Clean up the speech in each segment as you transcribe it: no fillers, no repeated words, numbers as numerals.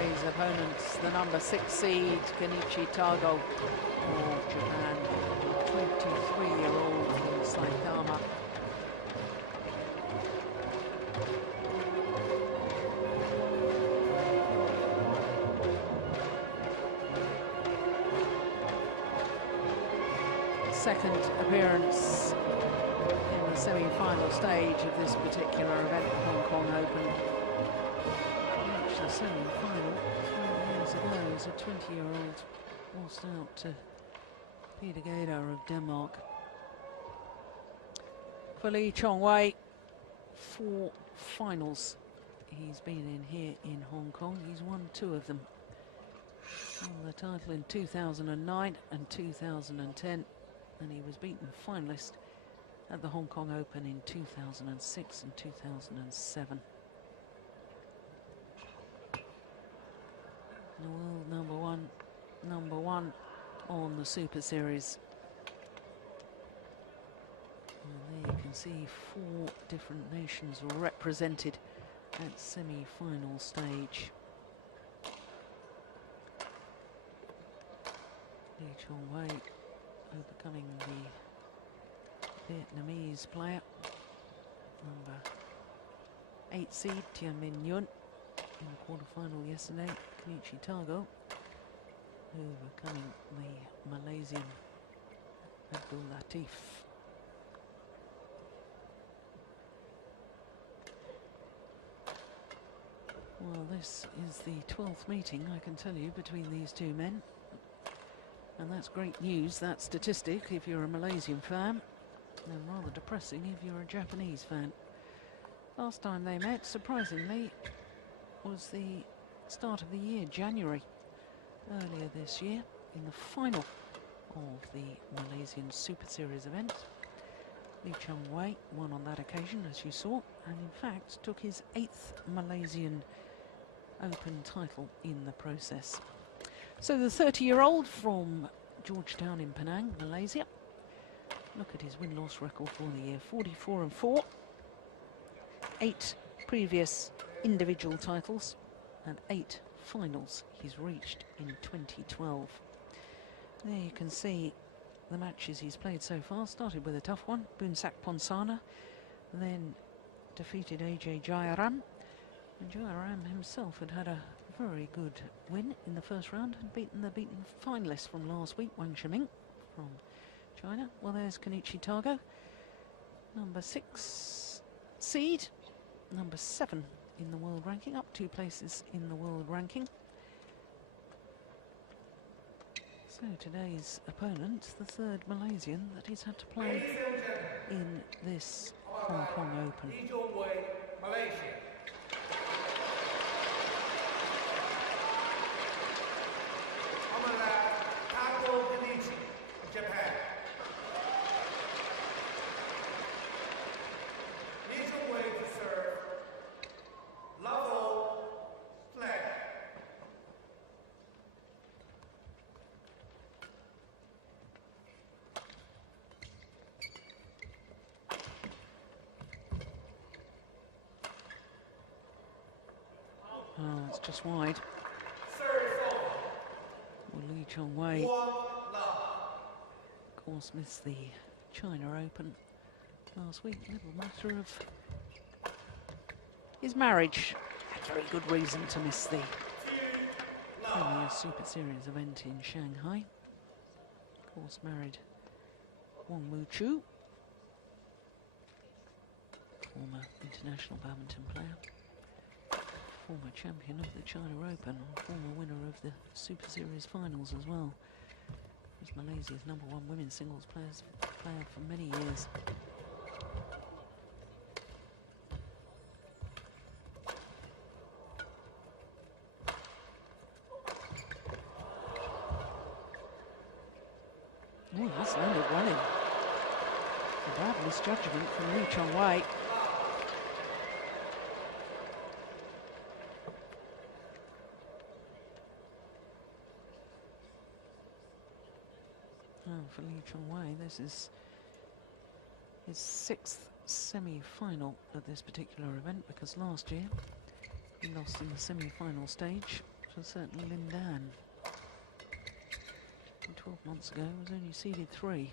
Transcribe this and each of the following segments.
Wei's opponents, the number 6 seed, Kenichi Tago of Japan, the 23-year-old from Saitama. Second appearance in the semi-final stage of this particular event, the Hong Kong Open. Reached the semi-final 3 years ago as a 20-year-old, lost out to Peter Gader of Denmark. For Chong Wei, 4 finals he's been in here in Hong Kong. He's won 2 of them. Won the title in 2009 and 2010. And he was beaten finalist at the Hong Kong Open in 2006 and 2007. The world number one on the Super Series. And there you can see 4 different nations were represented at semi-final stage. Chong Wei overcoming the Vietnamese player, number 8 seed Tianmin Yun in the quarter-final yesterday. Kenichi Tago overcoming the Malaysian Abdul Latif. Well, this is the 12th meeting, I can tell you, between these 2 men. And that's great news, that statistic, if you're a Malaysian fan, and rather depressing if you're a Japanese fan. Last time they met, surprisingly, was the start of the year, January, earlier this year, in the final of the Malaysian Super Series event. Chong Wei won on that occasion, as you saw, and in fact took his 8th Malaysian Open title in the process. So the 30-year-old from Georgetown in Penang, Malaysia. Look at his win-loss record for the year, 44-4. 8 previous individual titles and 8 finals he's reached in 2012. There you can see the matches he's played so far. Started with a tough one, Boonsak Ponsana, then defeated AJ Jayaram. And Jayaram himself had a very good win in the first round, had beaten the finalist from last week, Wang Shiming from China. Well, there's Kenichi Tago, number 6 seed, number 7 in the world ranking, up 2 places in the world ranking. So today's opponent, the 3rd Malaysian that he's had to play in this Hong Kong Open. Malaysia. Tago Kenichi, Japan. Chong Wei to serve. Level flag. Oh, it's just wide. Well, Chong Wei, of course, missed the China Open last week. Little matter of his marriage. A very good reason to miss the Premier Super Series event in Shanghai. Of course, married Wang Mu-Chu, former international badminton player, former champion of the China Open, and former winner of the Super Series finals as well. Was Malaysia's #1 women's singles player for many years. Oh, that's landed running. A bad misjudgment from Chong Wei. For Chong Wei, this is his 6th semi-final at this particular event, because last year he lost in the semi-final stage to certainly Lindan. 12 months ago was only seeded 3.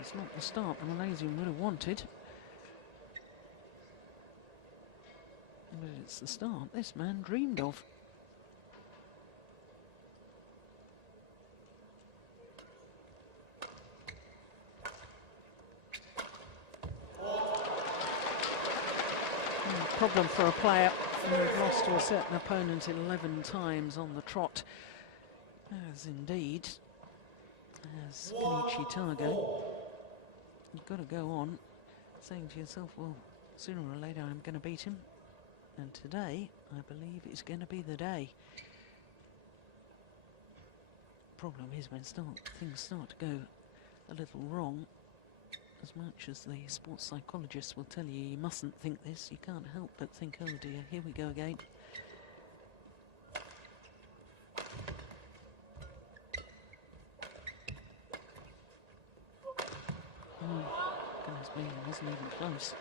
It's not the start the Malaysian would have wanted. But it's the start this man dreamed of. Problem for a player who's lost to a certain opponent 11 times on the trot, as indeed as Kenichi Tago. You've got to go on saying to yourself, well, sooner or later I'm going to beat him, and today I believe it's going to be the day. Problem is when things start to go a little wrong, as much as the sports psychologists will tell you you mustn't think this, you can't help but think, oh dear, here we go again. Goodness me, it wasn't even close.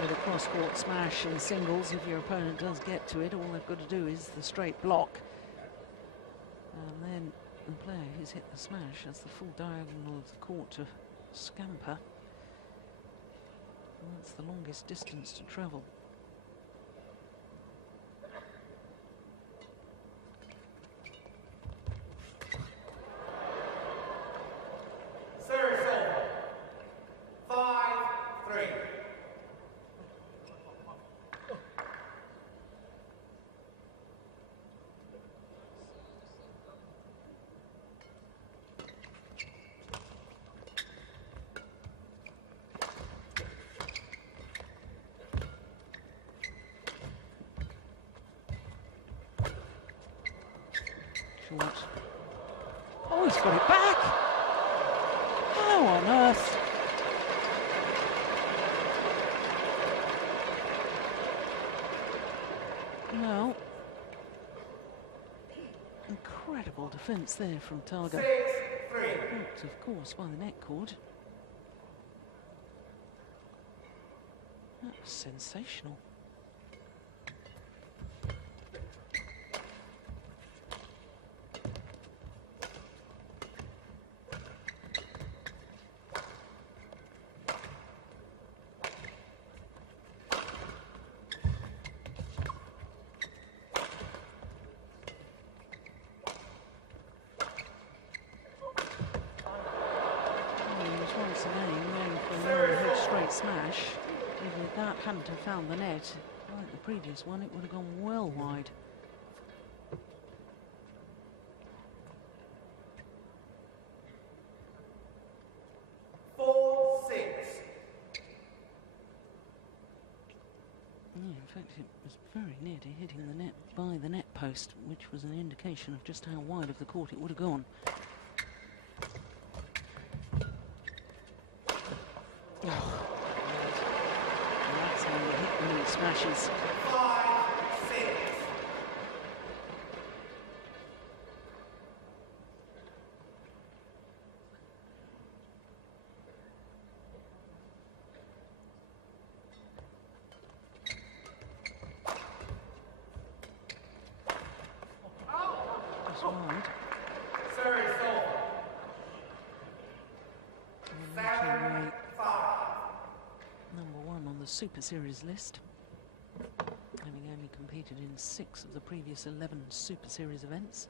With a cross-court smash in singles, if your opponent does get to it, all they've got to do is the straight block. And then the player who's hit the smash has the full diagonal of the court to scamper. And that's the longest distance to travel. Short. Oh, he's got it back! How on earth? Well, incredible defence there from Tago. Blocked, of course, by the net cord. That was sensational. Once again going for a narrow head straight smash. If that hadn't have found the net, like the previous one, it would have gone well wide. In fact, it was very near to hitting the net by the net post, which was an indication of just how wide of the court it would have gone. Oh, that's how you hit when it smashes. 5-6. Just wide. Sorry, so. #1 on the Super Series list, having only competed in 6 of the previous 11 Super Series events.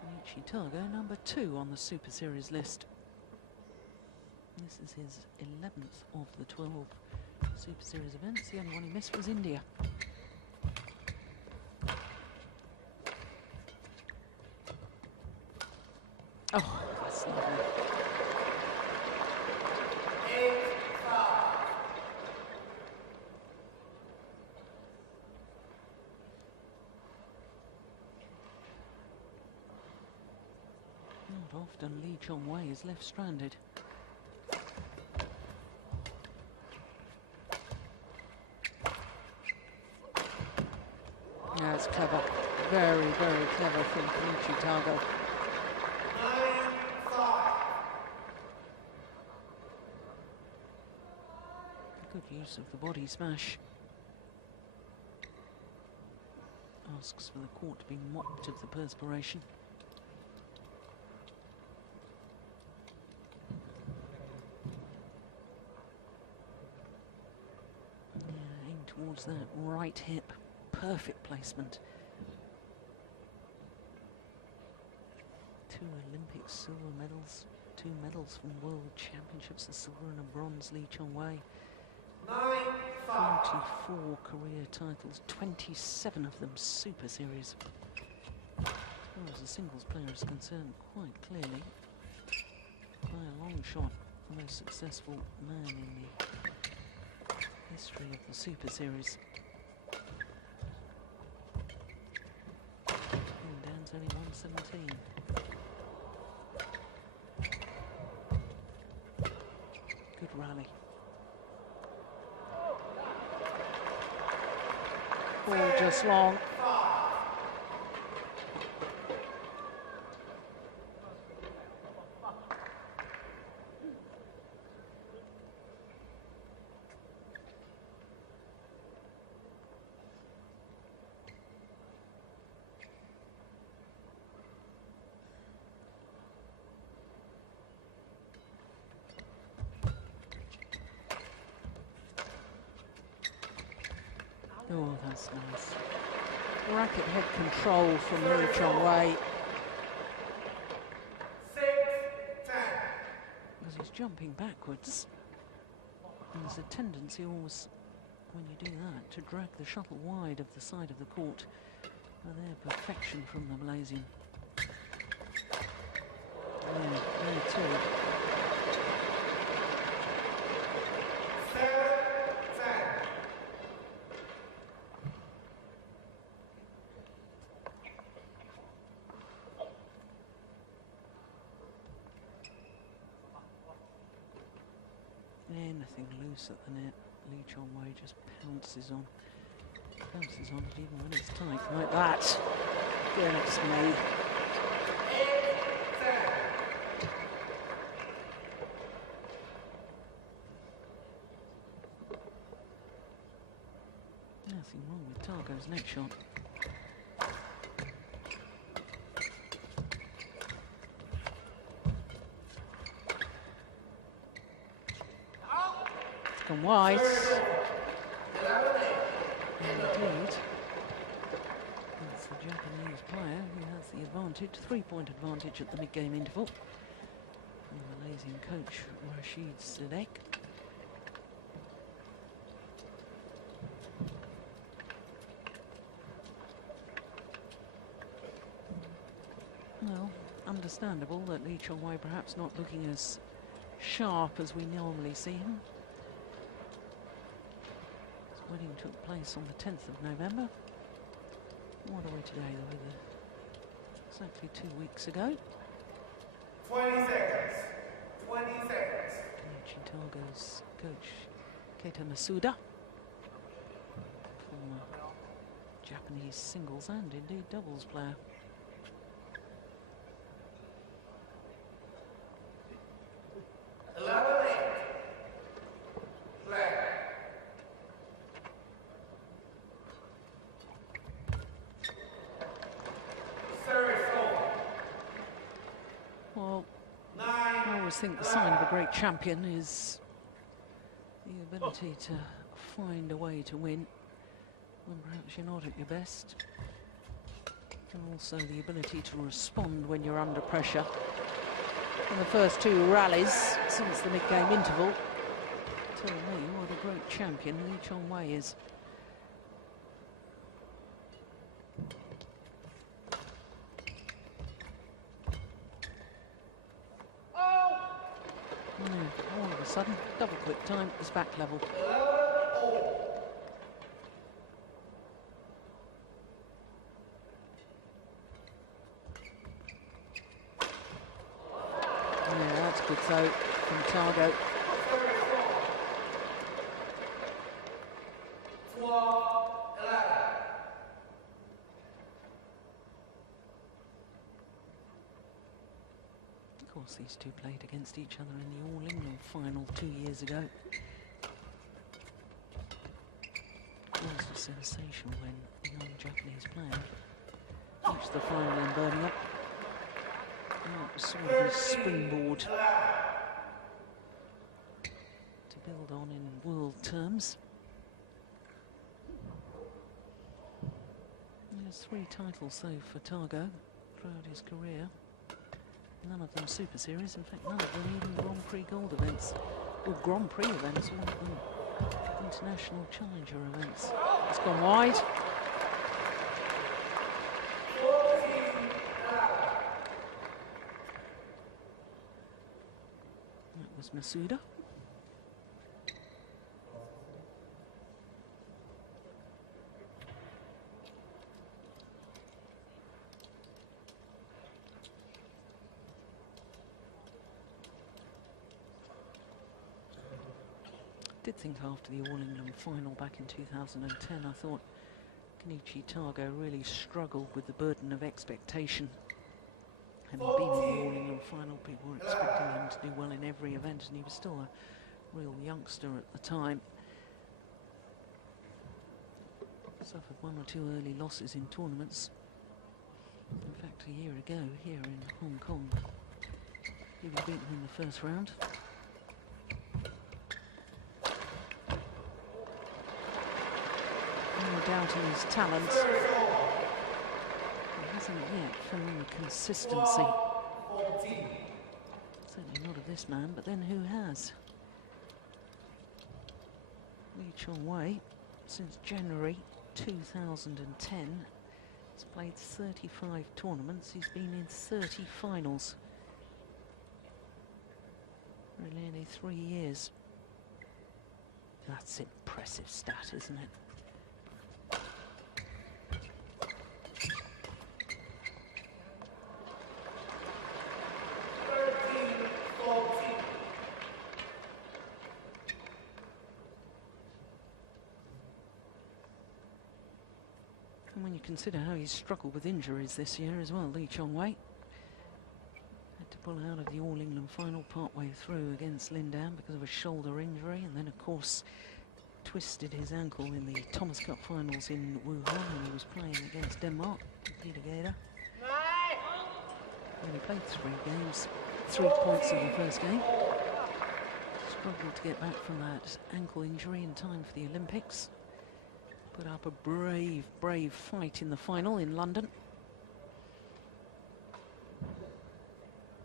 Kenichi Tago, #2 on the Super Series list. This is his 11th of the 12 Super Series events. The only one he missed was India. Oh, that's lovely. often Lee Chong Wei is left stranded. Yeah, it's clever. Very, very clever from Kenichi Tago. 9-5. Good use of the body smash. Asks for the court to be mopped of the perspiration. Yeah, aim towards that right hip. Perfect placement. 2 Olympic silver medals, 2 medals from World Championships, a silver and a bronze, Lee Chong Wei. 9-5. 44 career titles, 27 of them Super Series. As far as the singles player is concerned, quite clearly, by a long shot, the most successful man in the history of the Super Series. And Dan's only 117. Good rally. Ball just long. Oh, that's nice. Racket head control from Lee Chong Wei. 6-10. Because he's jumping backwards. And there's a tendency always, when you do that, to drag the shuttle wide of the side of the court. Well, there, perfection from the Malaysian. Yeah, there too. 7-10. Anything loose at the net, Lee Chong Wei just pounces on it even when it's tight like that. Goodness me. 8-10. Nothing wrong with Tago's next shot. It's gone wide. Indeed. It's the Japanese player who has the advantage, 3-point advantage at the mid-game interval. And the Malaysian coach, Rashid Sadek. Well, understandable that Lee Chong Wei perhaps not looking as sharp as we normally see him. His wedding took place on the 10th of November. What are we today? Exactly 2 weeks ago. 20 seconds. 20 seconds. Kenichi Tago's coach, Keita Masuda, former Japanese singles and indeed doubles player. Well, I always think the sign of a great champion is the ability to find a way to win when perhaps you're not at your best, and also the ability to respond when you're under pressure. In the first 2 rallies since the mid-game interval, tell me what a great champion Lee Chong Wei is. All of a sudden, double quick time is back level. though from Tago. 12-11. Of course, these two played against each other in the All England final 2 years ago. It was a sensation when the young Japanese player reached the final in Birmingham. And it was sort of his springboard to build on in world terms. There's 3 titles though for Tago throughout his career. None of them Super Series, in fact none of them even Grand Prix Gold events, or Grand Prix events, all of them International Challenger events. It's gone wide. That was Masuda. I did think after the All England final back in 2010, I thought Kenichi Tago really struggled with the burden of expectation. Having been in the All England final, people were expecting him to do well in every event, and he was still a real youngster at the time. Suffered 1 or 2 early losses in tournaments. In fact, a year ago here in Hong Kong, he was beaten in the first round. No doubt in his talent. He hasn't yet found the consistency. Certainly not of this man, but then who has? Chong Wei, since January 2010, has played 35 tournaments. He's been in 30 finals. For nearly 3 years. That's impressive stat, isn't it? And when you consider how he's struggled with injuries this year as well, Chong Wei had to pull out of the All England final partway through against Lindan because of a shoulder injury, and then of course twisted his ankle in the Thomas Cup finals in Wuhan when he was playing against Denmark, Peter Gader. When he played 3 games, 3 points in the first game. Struggled to get back from that ankle injury in time for the Olympics. Put up a brave fight in the final in London.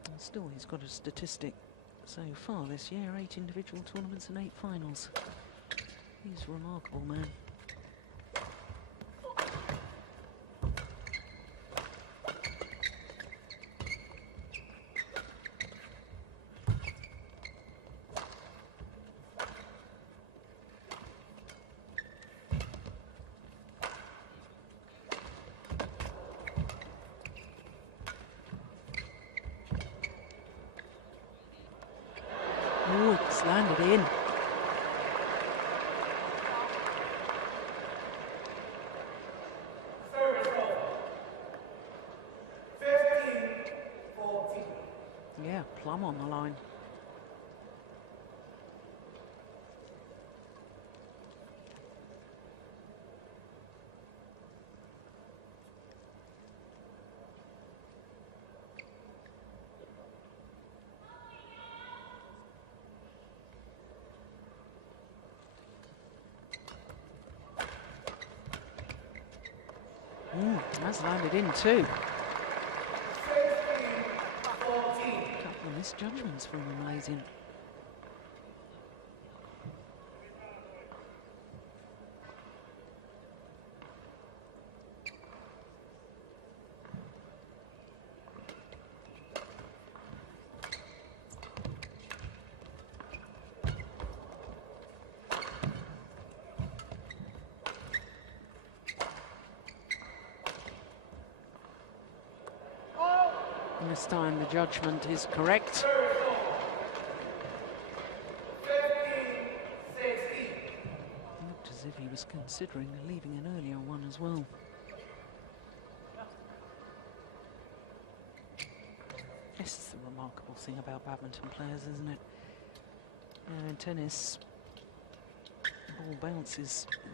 And still, he's got a statistic so far this year: 8 individual tournaments and 8 finals. He's a remarkable man. Oh, it's landed in. Yeah, plumb on the line. That's landed in too. Couple of misjudgments from the Malaysian. This time the judgment is correct. he was considering leaving an earlier one as well. This is the remarkable thing about badminton players, isn't it? In tennis, the ball bounces. In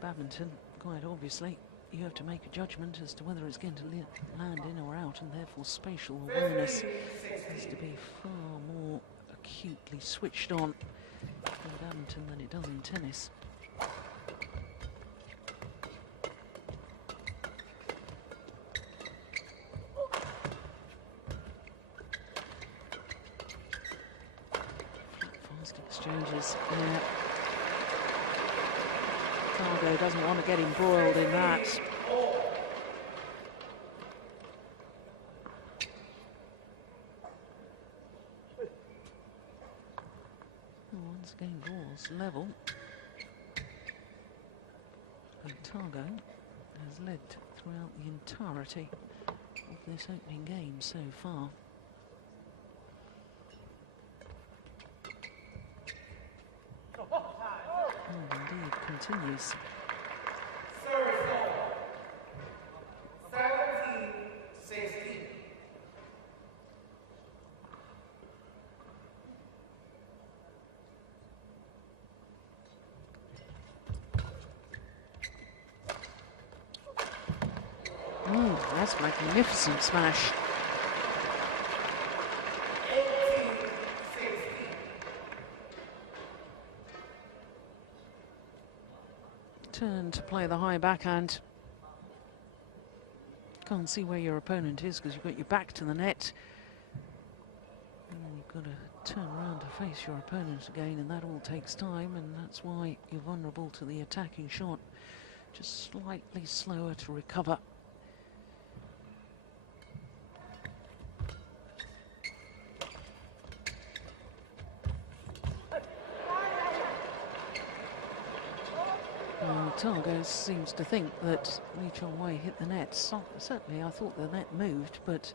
badminton, quite obviously, you have to make a judgment as to whether it's going to land in or out, and therefore spatial awareness has to be far more acutely switched on in badminton than it does in tennis. Fast exchanges. Yeah. Tago doesn't want to get embroiled in that. Once again, balls level. And Tago has led throughout the entirety of this opening game so far. And indeed continues. Service 17-16. That's a magnificent smash. 18-16. Turn to play the high backhand. Can't see where your opponent is because you've got your back to the net. And then you've got to turn around to face your opponent again, and that all takes time, and that's why you're vulnerable to the attacking shot. Just slightly slower to recover. Tago seems to think that Chong Wei hit the net. So, certainly I thought the net moved, but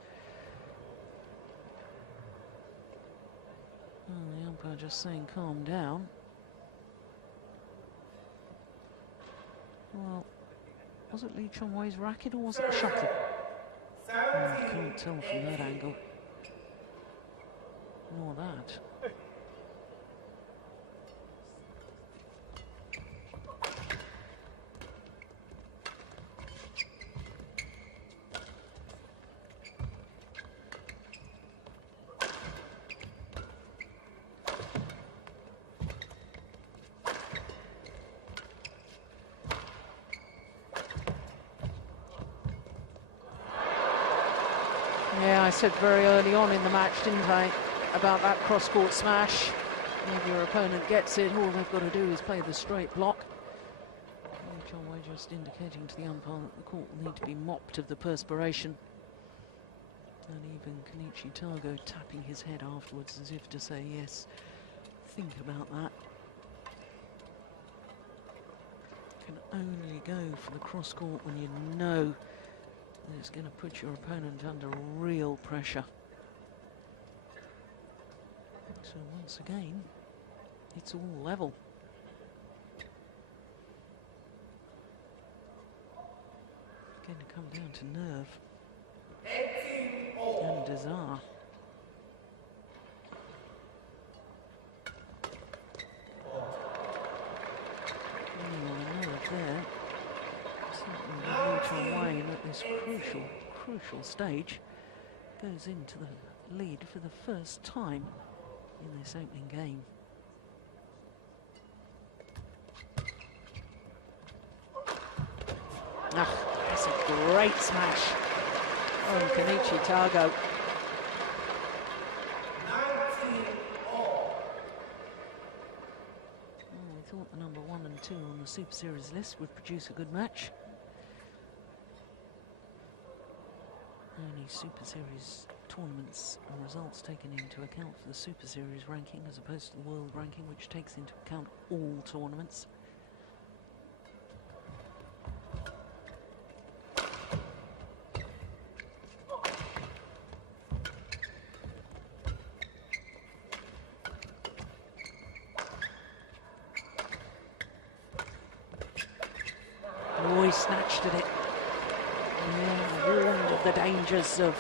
the umpire just saying calm down. Well, was it Chong Wei's racket or was it the shuttle? I can't tell from that angle. Nor that. Yeah, I said very early on in the match, didn't I, about that cross-court smash. If your opponent gets it, all they've got to do is play the straight block. Chong Wei just indicating to the umpire that the court will need to be mopped of the perspiration. And even Kenichi Tago tapping his head afterwards as if to say, yes, think about that. You can only go for the cross-court when you know that it's going to put your opponent under real pressure. So once again, it's all level. Going to come down to nerve and desire. The nerve there. Certainly Chong Wei at this crucial stage goes into the lead for the first time in this opening game. That's a great smash from Kenichi Tago. 19-all. We thought the number 1 and 2 on the Super Series list would produce a good match. Only Super Series tournaments and results taken into account for the Super Series ranking as opposed to the world ranking, which takes into account all tournaments. posted it. Yeah, warned of the dangers of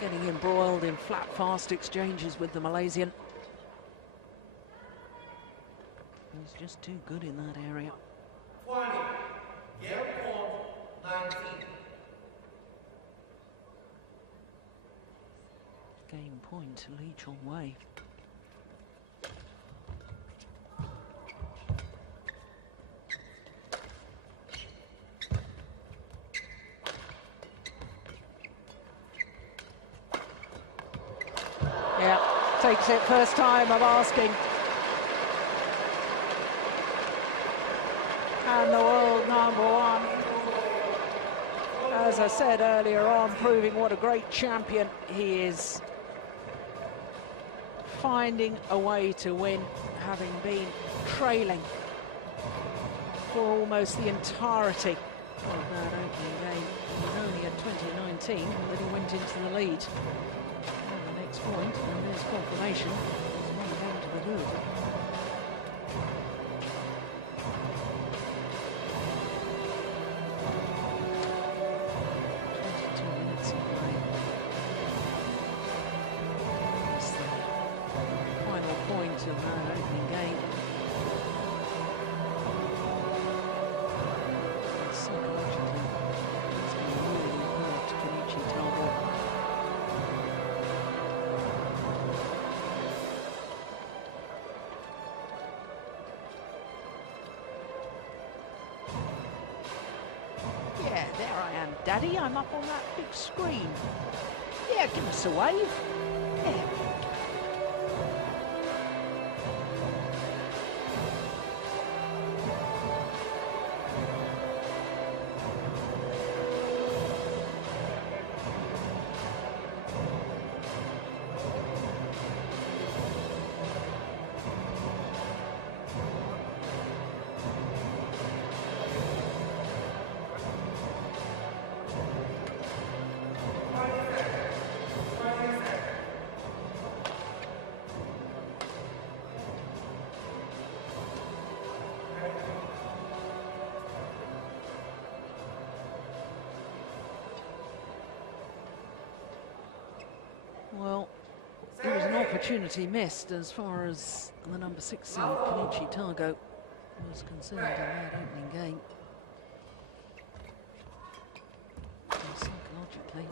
getting embroiled in flat, fast exchanges with the Malaysian. He's just too good in that area. 20. Game point 19. Game point to Lee Chong Wei. Yeah, takes it first time of asking. And the world number one. As I said earlier on, proving what a great champion he is. Finding a way to win, having been trailing for almost the entirety of that opening game. It was only at 2019 that he went into the lead. And the next point, and there's confirmation, is one game to the good. 22 minutes of play. It's the final point of that opening game. And psychologically, it's going to really hurt Kenichi Tago. Yeah, there I am, Daddy. I'm up on that big screen. Yeah, give us a wave. Yeah. Well, it was an opportunity missed as far as the number 6 seed, Kenichi Tago, was concerned in that opening game. And psychologically,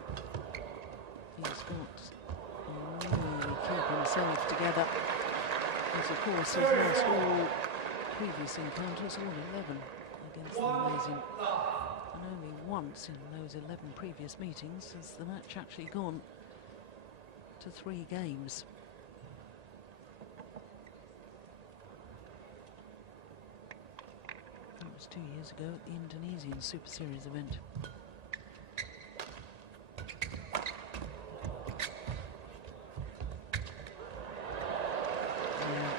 he's got to really keep himself together. Because, of course, he's lost all previous encounters, all 11 against the Malaysian. And only once in those 11 previous meetings has the match actually gone to 3 games. That was 2 years ago at the Indonesian Super Series event. Yeah.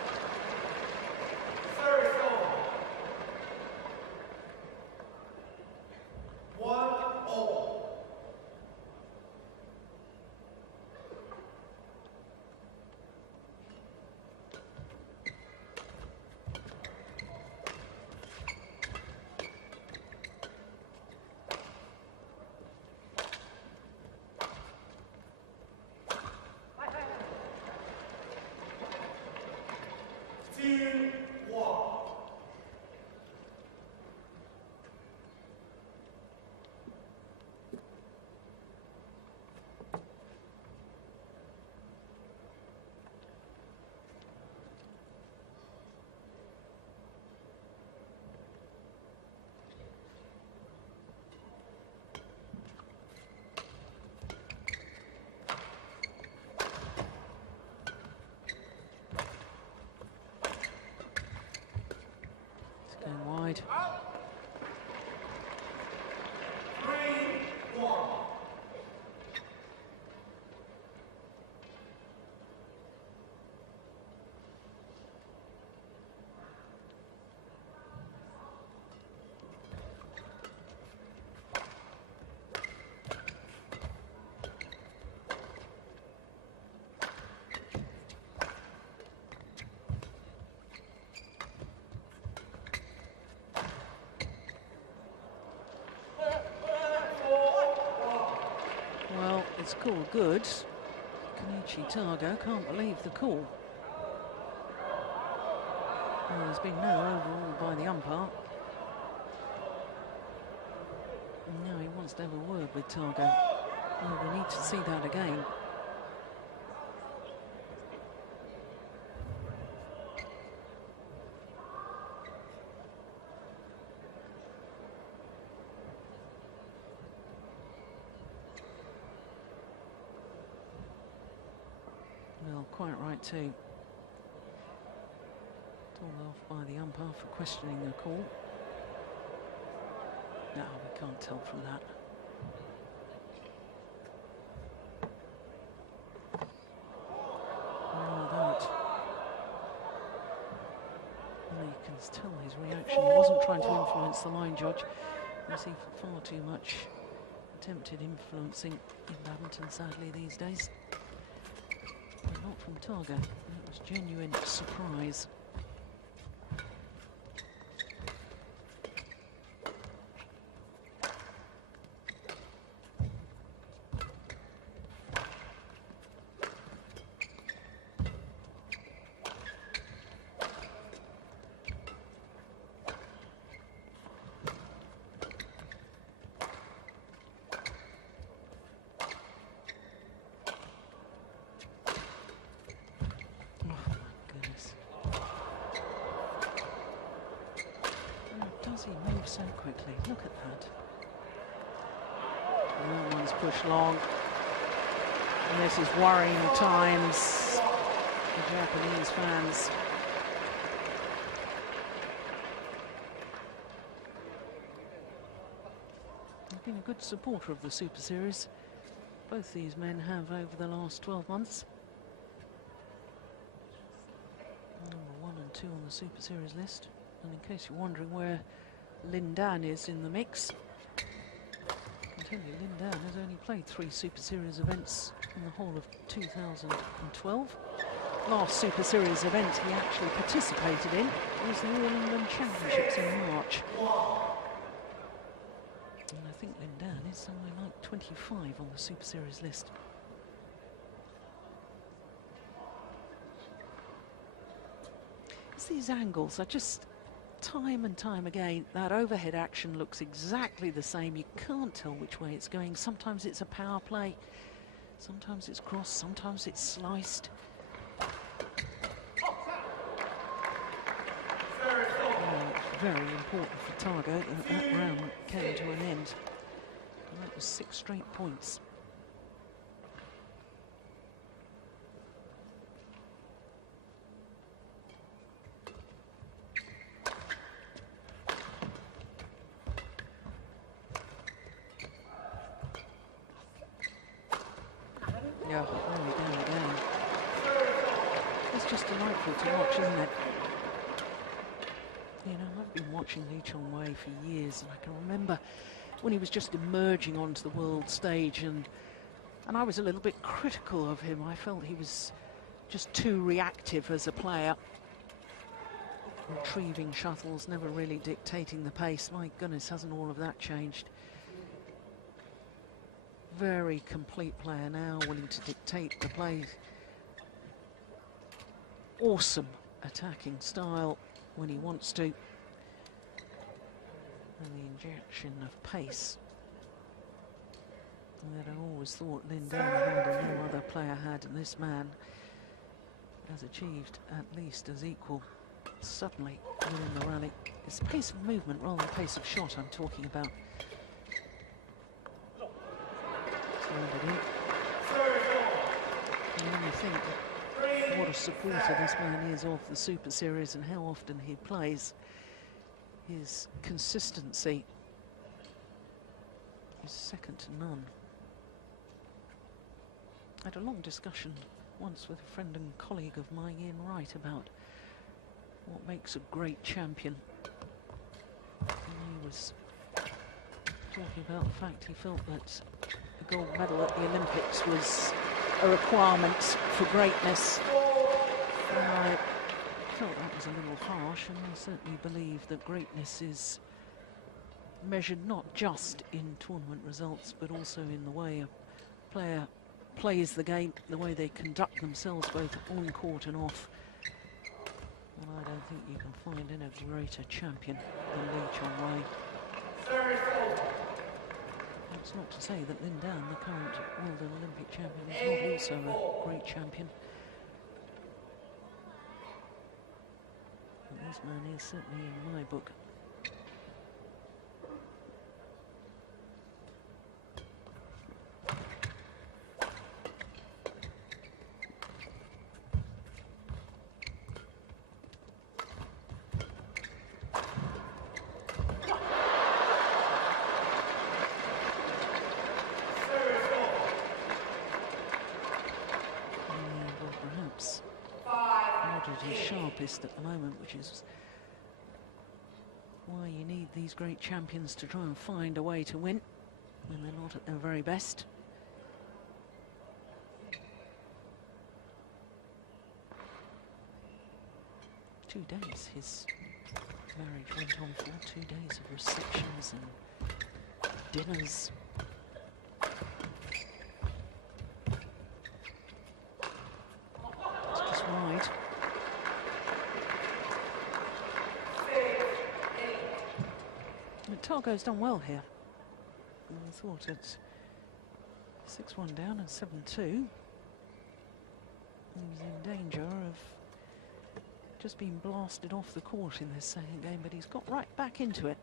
It's called good. Kenichi Tago can't believe the call. Well, there's been no overrule by the umpire. And now he wants to have a word with Tago. Well, we need to see that again. Well, quite right too. Told off by the umpire for questioning the call. No, we can't tell from that. Well, you can tell his reaction. He wasn't trying to influence the line judge. You see far too much attempted influencing in badminton, sadly, these days. But not from Tago. It was genuine surprise. He moves so quickly. Look at that. That one's pushed long. And this is worrying times for Japanese fans. I've been a good supporter of the Super Series. Both these men have over the last 12 months. Number 1 and 2 on the Super Series list. And in case you're wondering where Lin Dan is in the mix, I can tell you Lin Dan has only played 3 Super Series events in the whole of 2012. Last Super Series event he actually participated in was the All England Championships in March. And I think Lin Dan is somewhere like 25 on the Super Series list. It's these angles are just... Time and time again, that overhead action looks exactly the same. You can't tell which way it's going. Sometimes it's a power play, sometimes it's crossed, sometimes it's sliced. It's very important for Tago that that round came to an end. And that was 6 straight points. Yeah, there we go again. It's just delightful to watch, isn't it? You know, I've been watching Chong Wei for years, and I can remember when he was just emerging onto the world stage, and I was a little bit critical of him. I felt he was just too reactive as a player. Retrieving shuttles, never really dictating the pace. My goodness, hasn't all of that changed? Very complete player now, willing to dictate the play. Awesome attacking style when he wants to. And the injection of pace that I always thought Lin Dan had and no other player had, and this man has achieved at least as equal suddenly within the rally. It's pace of movement rather than pace of shot I'm talking about. And when you think what a supporter this man is of the Super Series and how often he plays, his consistency is second to none. I had a long discussion once with a friend and colleague of mine, Ian Wright, about what makes a great champion. And he was talking about the fact he felt that the gold medal at the Olympics was a requirement for greatness. And I felt that was a little harsh, and I certainly believe that greatness is measured not just in tournament results, but also in the way a player plays the game, the way they conduct themselves both on court and off. And I don't think you can find any greater champion than Chong Wei. That's not to say that Lin Dan, the current world and Olympic champion, is not also a great champion. But this man is certainly in my book. Sharpest at the moment, which is why you need these great champions to try and find a way to win when they're not at their very best. Two days his marriage went on for, 2 days of receptions and dinners. It's just wide. Tago's done well here. I thought at 6-1 down and 7-2, he was in danger of just being blasted off the court in this second game, but he's got right back into it.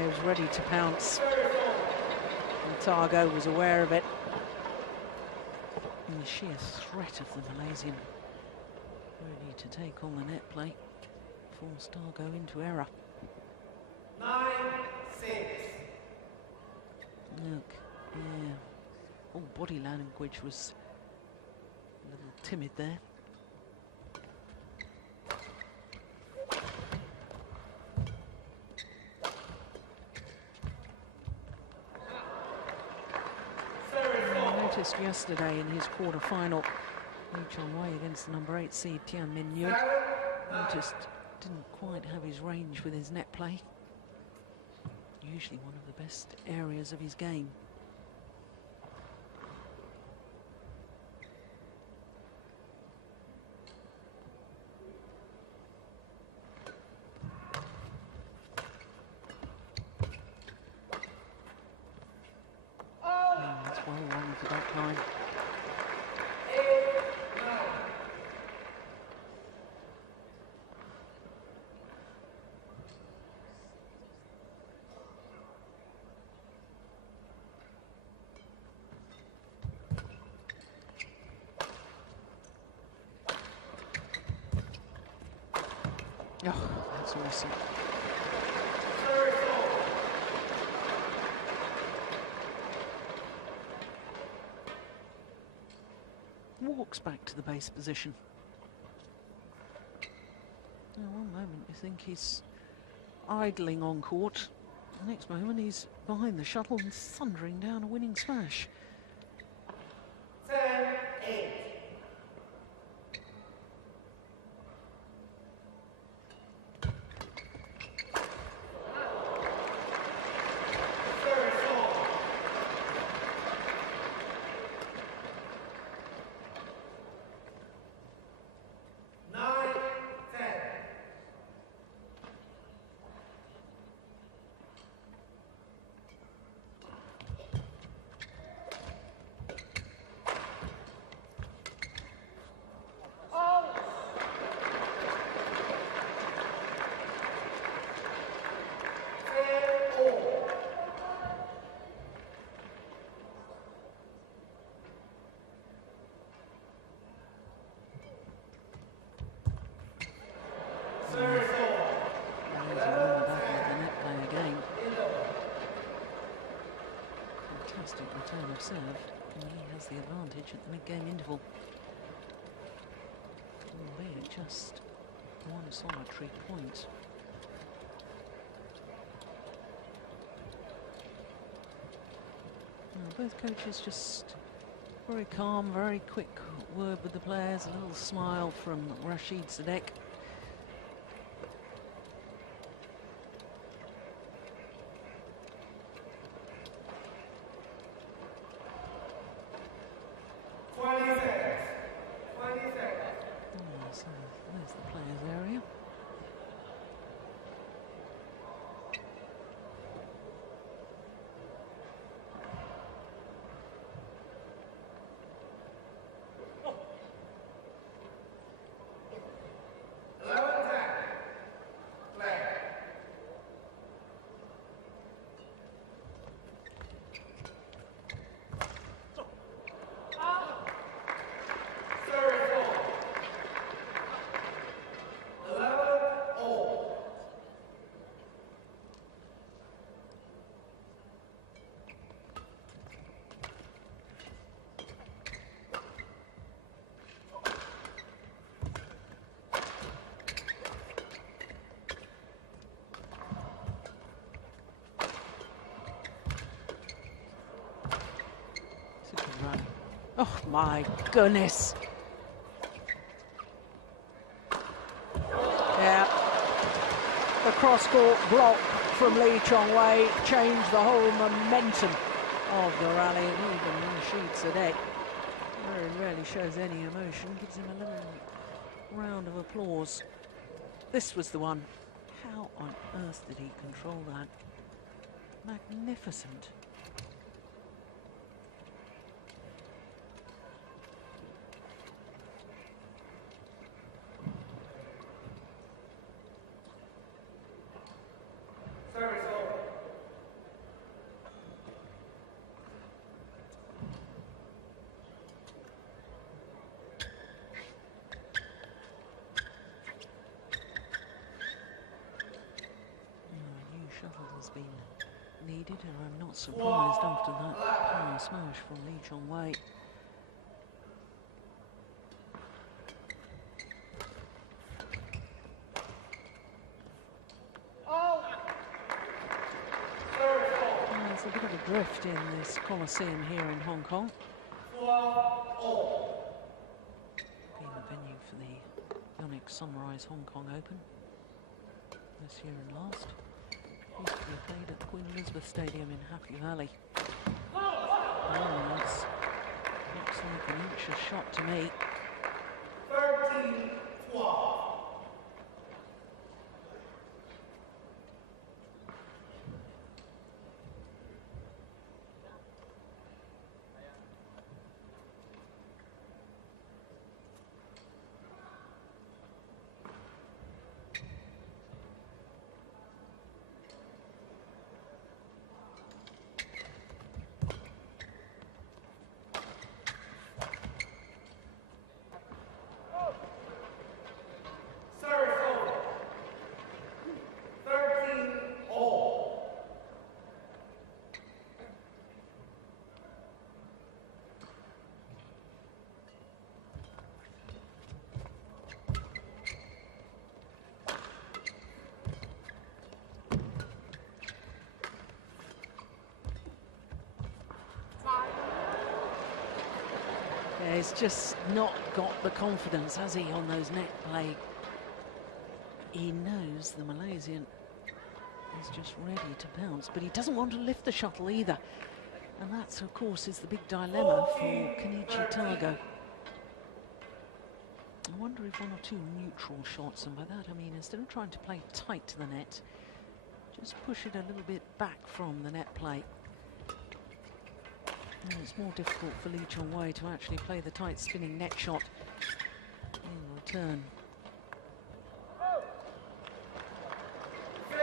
He was ready to pounce, and Tago was aware of it. And the sheer threat of the Malaysian ready to take on the net play forced Tago into error. 9-6. Look, yeah, all body language was a little timid there. Yesterday in his quarter-final, Chong Wei against the number 8 seed Tian Min Yun, just didn't quite have his range with his net play. Usually one of the best areas of his game. Oh, that's awesome. Walks back to the base position. Now, one moment you think he's idling on court. The next moment he's behind the shuttle and thundering down a winning smash. 10-8. fantastic return of serve. And he has the advantage at the mid-game interval. Albeit just one solitary point. Now, both coaches just very calm, very quick word with the players, a little smile from Rashid Sadek. So there's the players' area. Run. Oh my goodness. Yeah. The cross-court block from Chong Wei changed the whole momentum of the rally. And even Rashid Sadek very rarely shows any emotion, gives him a little round of applause. This was the one. How on earth did he control that? Magnificent. Shuttle has been needed, and I'm not surprised after that power smash from Chong Wei. There's a bit of a drift in this Coliseum here in Hong Kong. Being the venue for the Yonex Sunrise Hong Kong Open this year and last. Used to be played at the Queen Elizabeth Stadium in Happy Valley. Oh, that's looks like an anxious shot to me. 13-12. Yeah, he's just not got the confidence, has he, on those net play? He knows the Malaysian is just ready to bounce, but he doesn't want to lift the shuttle either. And that's, of course, is the big dilemma for Kenichi Tago. I wonder if one or two neutral shots, and by that I mean instead of trying to play tight to the net, just push it a little bit back from the net play. And it's more difficult for Chong Wei to actually play the tight spinning net shot in return. 15-13.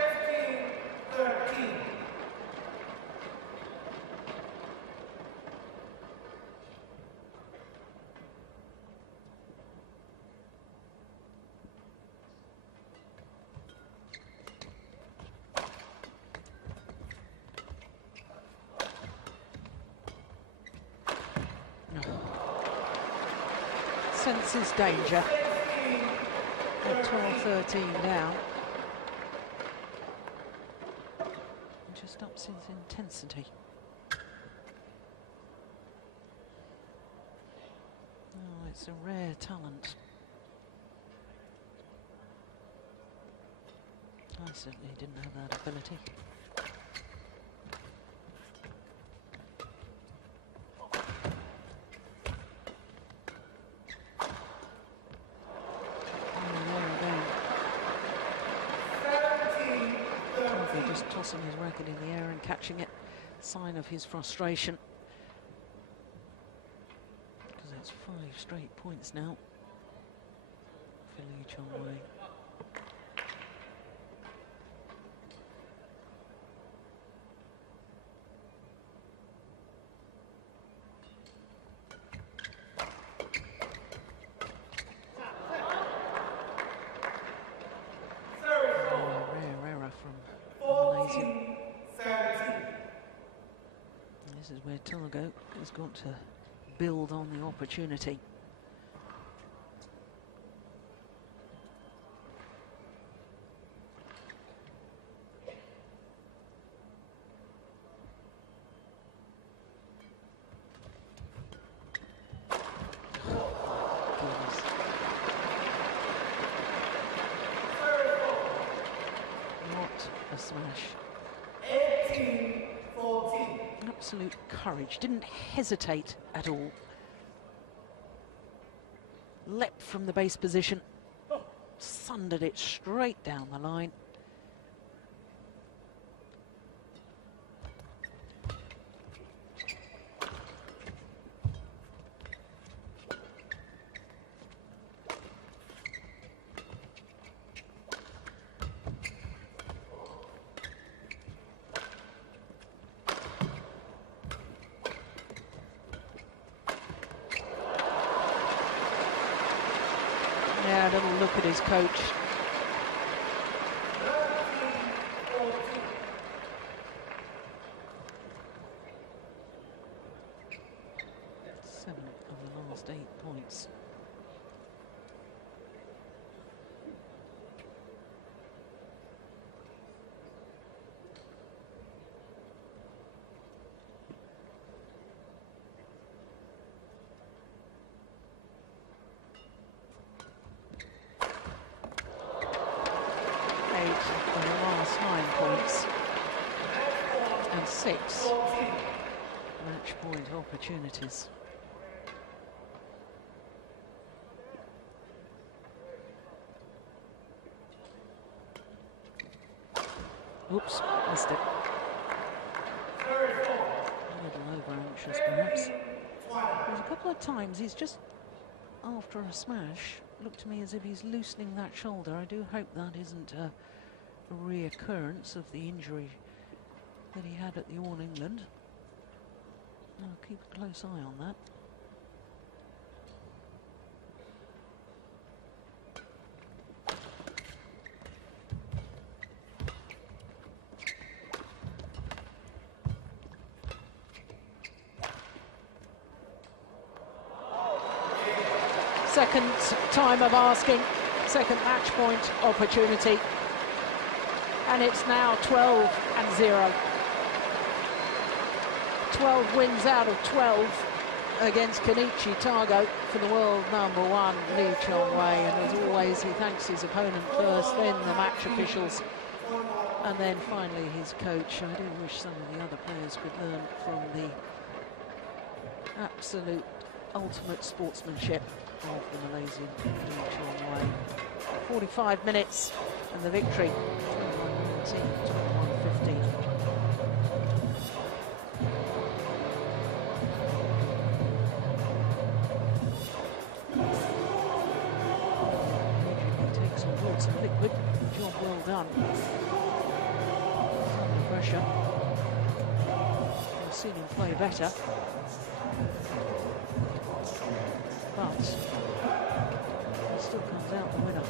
senses danger at 12-13 down. Just ups his intensity. Oh, it's a rare talent. I certainly didn't have that ability. Just tossing his racket in the air and catching it, sign of his frustration. Because it's 5 straight points now for Lee Chong Wei. This is where Tago has got to build on the opportunity. What a smash. 18-14. Absolute courage, didn't hesitate at all. Leapt from the base position, thundered it straight down the line. Yeah, a little look at his coach. Seven of the last 8 points. For the last 9 points and 6 match point opportunities. Oops, missed it. A little over-anxious perhaps. There's a couple of times he's just, after a smash, looked to me as if he's loosening that shoulder. I do hope that isn't a reoccurrence of the injury that he had at the All England. I'll keep a close eye on that. Second time of asking, second match point opportunity. And it's now 12-0. 12 wins out of 12 against Kenichi Tago for the world #1, Lee Chong Wei. And as always, he thanks his opponent first, then the match officials, and then finally his coach. I do wish some of the other players could learn from the absolute ultimate sportsmanship of the Malaysian Lee Chong Wei. 45 minutes and the victory, 21-19, 21-15. Takes on board some liquid. Job well done. Under pressure. I've seen him play better. But he still comes out the winner.